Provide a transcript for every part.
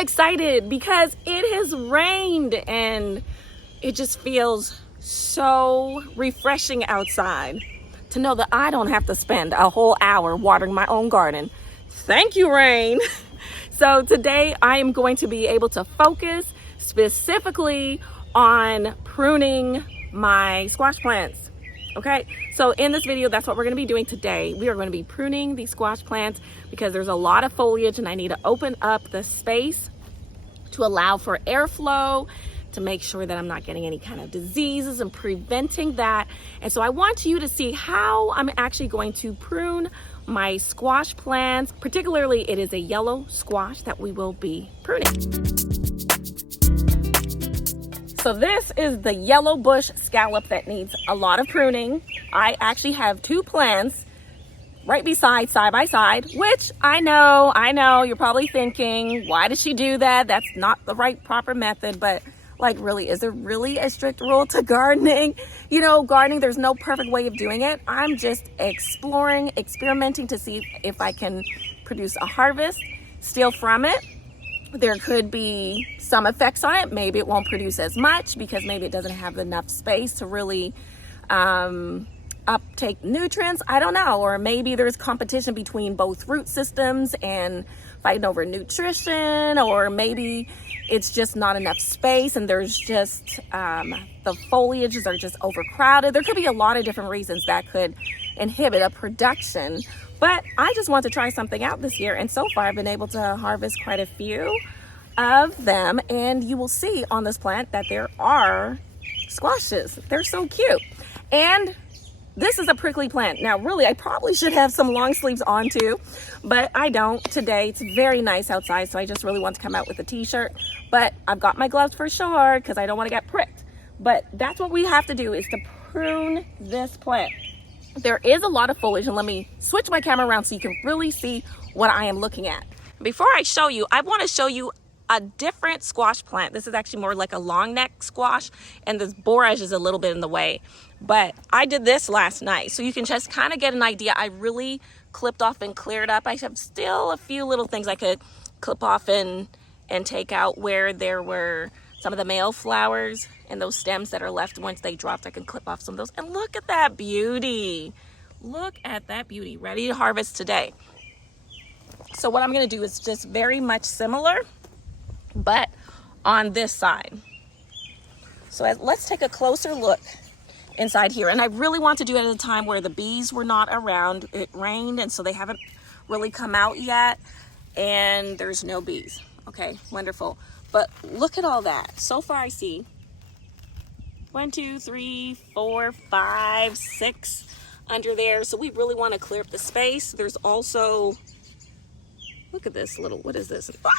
excited because it has rained and it just feels so refreshing outside to know that I don't have to spend a whole hour watering my own garden. Thank you, rain. So today I am going to be able to focus specifically on pruning my squash plants. Okay, so in this video, that's what we're going to be doing today. We are going to be pruning these squash plants because there's a lot of foliage and I need to open up the space to allow for airflow, to make sure that I'm not getting any kind of diseases and preventing that. And so I want you to see how I'm actually going to prune my squash plants. Particularly, it is a yellow squash that we will be pruning. So this is the yellow bush scallop that needs a lot of pruning. I actually have two plants right beside, side by side, which I know, you're probably thinking, why did she do that? That's not the right proper method, but like really, is there really a strict rule to gardening? You know, gardening, there's no perfect way of doing it. I'm just exploring, experimenting to see if I can produce a harvest still from it. There could be some effects on it. Maybe it won't produce as much because maybe it doesn't have enough space to really uptake nutrients. I don't know. Or maybe there's competition between both root systems and fighting over nutrition, or maybe it's just not enough space and there's just the foliages are just overcrowded. There could be a lot of different reasons that could inhibit a production. But I just want to try something out this year, and so far I've been able to harvest quite a few of them, and you will see on this plant that there are squashes. They're so cute. And this is a prickly plant. Now really, I probably should have some long sleeves on too, but I don't today. It's very nice outside, so I just really want to come out with a t-shirt. But I've got my gloves for sure because I don't want to get pricked. But that's what we have to do, is to prune this plant. There is a lot of foliage, and let me switch my camera around so you can really see what I am looking at. Before I show you, I want to show you a different squash plant. This is actually more like a long neck squash, and this borage is a little bit in the way. But I did this last night, so you can just kind of get an idea. I really clipped off and cleared up. I have still a few little things I could clip off and take out where there were some of the male flowers and those stems that are left once they dropped. I can clip off some of those. And look at that beauty. Look at that beauty, ready to harvest today. So what I'm gonna do is just very much similar, but on this side. So let's take a closer look inside here. And I really want to do it at a time where the bees were not around. It rained, and so they haven't really come out yet, and there's no bees. Okay, wonderful. But look at all that. So far I see 1, 2, 3, 4, 5, 6 under there. So we really want to clear up the space. There's also, look at this little, what is this? Ah,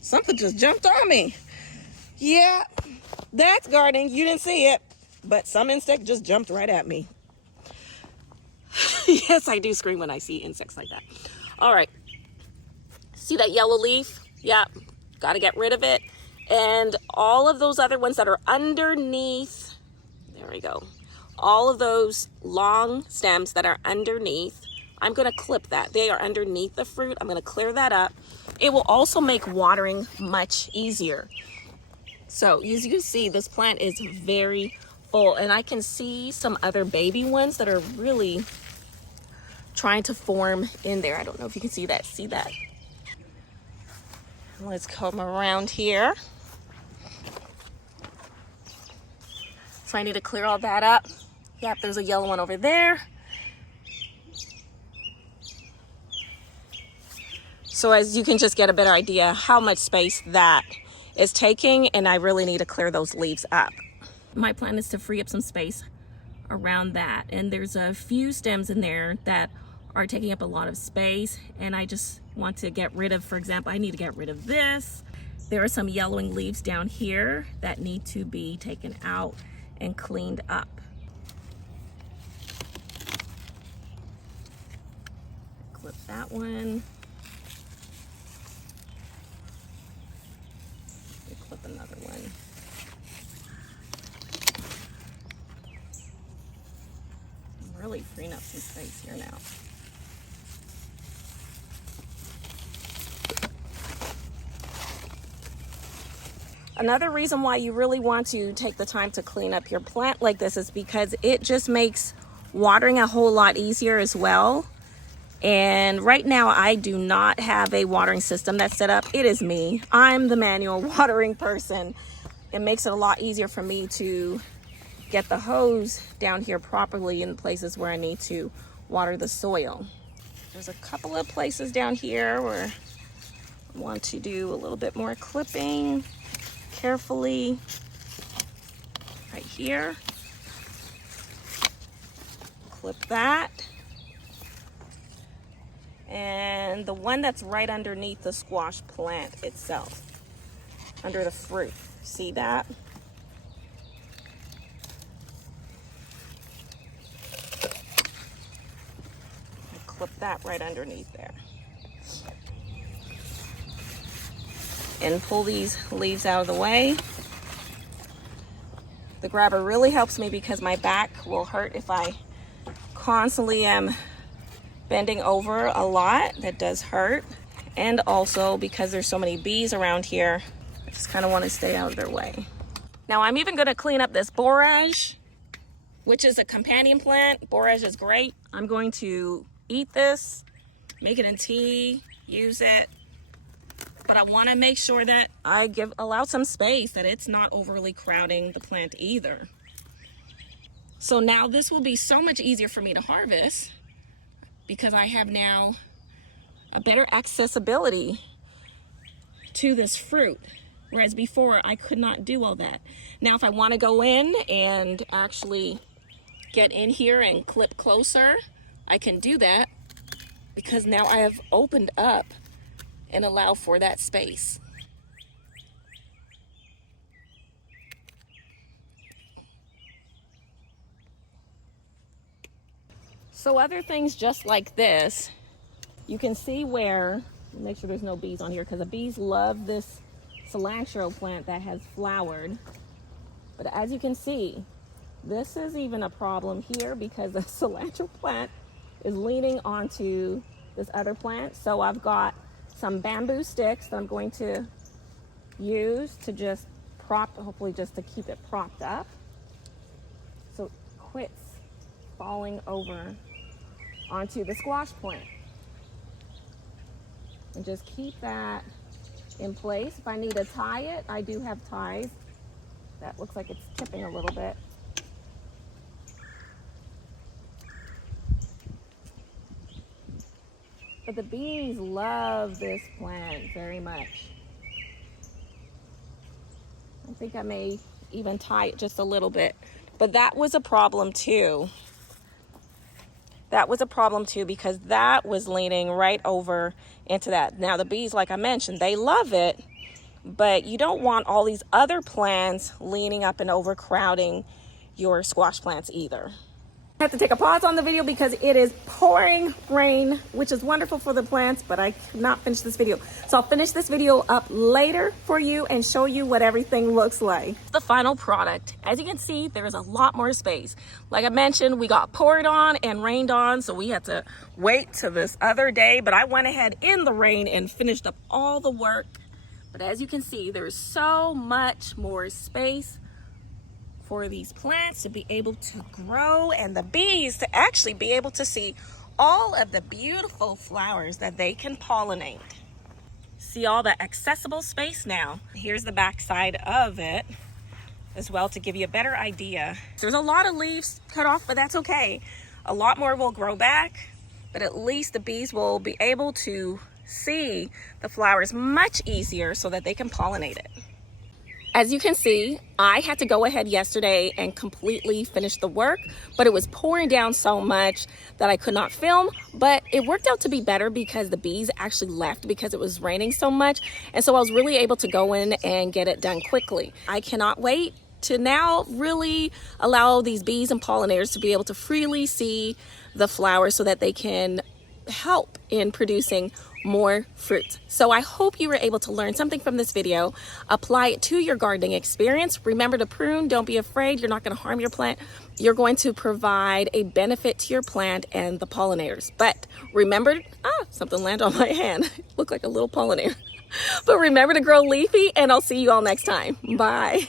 something just jumped on me. Yeah, that's gardening. You didn't see it, but some insect just jumped right at me. Yes, I do scream when I see insects like that. All right. See that yellow leaf? Yeah. Got to get rid of it. And all of those other ones that are underneath, there we go. All of those long stems that are underneath, I'm going to clip that. They are underneath the fruit. I'm going to clear that up. It will also make watering much easier. So as you can see, this plant is very full, and I can see some other baby ones that are really trying to form in there. I don't know if you can see that. See that? Let's come around here. So I need to clear all that up. Yep, there's a yellow one over there. So as you can just get a better idea how much space that is taking, and I really need to clear those leaves up. My plan is to free up some space around that, and there's a few stems in there that are taking up a lot of space, and I just want to get rid of, for example, I need to get rid of this. There are some yellowing leaves down here that need to be taken out and cleaned up. Clip that one. Clip another one. I'm really freeing up some space here now. Another reason why you really want to take the time to clean up your plant like this is because it just makes watering a whole lot easier as well. And right now I do not have a watering system that's set up. It is me. I'm the manual watering person. It makes it a lot easier for me to get the hose down here properly in places where I need to water the soil. There's a couple of places down here where I want to do a little bit more clipping carefully. Right here. Clip that. And the one that's right underneath the squash plant itself, under the fruit. See that? Clip that right underneath there. And pull these leaves out of the way. The grabber really helps me because my back will hurt if I constantly am bending over a lot. That does hurt. And also because there's so many bees around here, I just kind of want to stay out of their way. Now I'm even going to clean up this borage, which is a companion plant. Borage is great. I'm going to eat this, make it in tea, use it. But I want to make sure that I allow some space, that it's not overly crowding the plant either. So now this will be so much easier for me to harvest because I have now a better accessibility to this fruit. Whereas before I could not do all that. Now if I want to go in and actually get in here and clip closer, I can do that because now I have opened up and allow for that space. So other things just like this, you can see where, make sure there's no bees on here because the bees love this cilantro plant that has flowered. But as you can see, this is even a problem here because the cilantro plant is leaning onto this other plant. So I've got some bamboo sticks that I'm going to use to just hopefully just to keep it propped up so it quits falling over onto the squash plant. And just keep that in place. If I need to tie it, I do have ties. That looks like it's tipping a little bit. But the bees love this plant very much. I think I may even tie it just a little bit. But that was a problem too. That was a problem too because that was leaning right over into that. Now the bees, like I mentioned, they love it, but you don't want all these other plants leaning up and overcrowding your squash plants either. I have to take a pause on the video because it is pouring rain, which is wonderful for the plants, but I cannot finish this video. So I'll finish this video up later for you and show you what everything looks like. The final product, as you can see, there is a lot more space. Like I mentioned, we got poured on and rained on, so we had to wait till this other day, but I went ahead in the rain and finished up all the work. But as you can see, there's so much more space for these plants to be able to grow and the bees to actually be able to see all of the beautiful flowers that they can pollinate. See all the accessible space now. Here's the back side of it as well to give you a better idea. There's a lot of leaves cut off, but that's okay. A lot more will grow back, but at least the bees will be able to see the flowers much easier so that they can pollinate it. As you can see, I had to go ahead yesterday and completely finish the work, but it was pouring down so much that I could not film, but it worked out to be better because the bees actually left because it was raining so much. And so I was really able to go in and get it done quickly. I cannot wait to now really allow these bees and pollinators to be able to freely see the flowers so that they can help in producing more fruit. So I hope you were able to learn something from this video, apply it to your gardening experience. Remember to prune, don't be afraid, you're not going to harm your plant. You're going to provide a benefit to your plant and the pollinators. But remember, something landed on my hand. Looked like a little pollinator. But remember to grow leafy, and I'll see you all next time. Bye.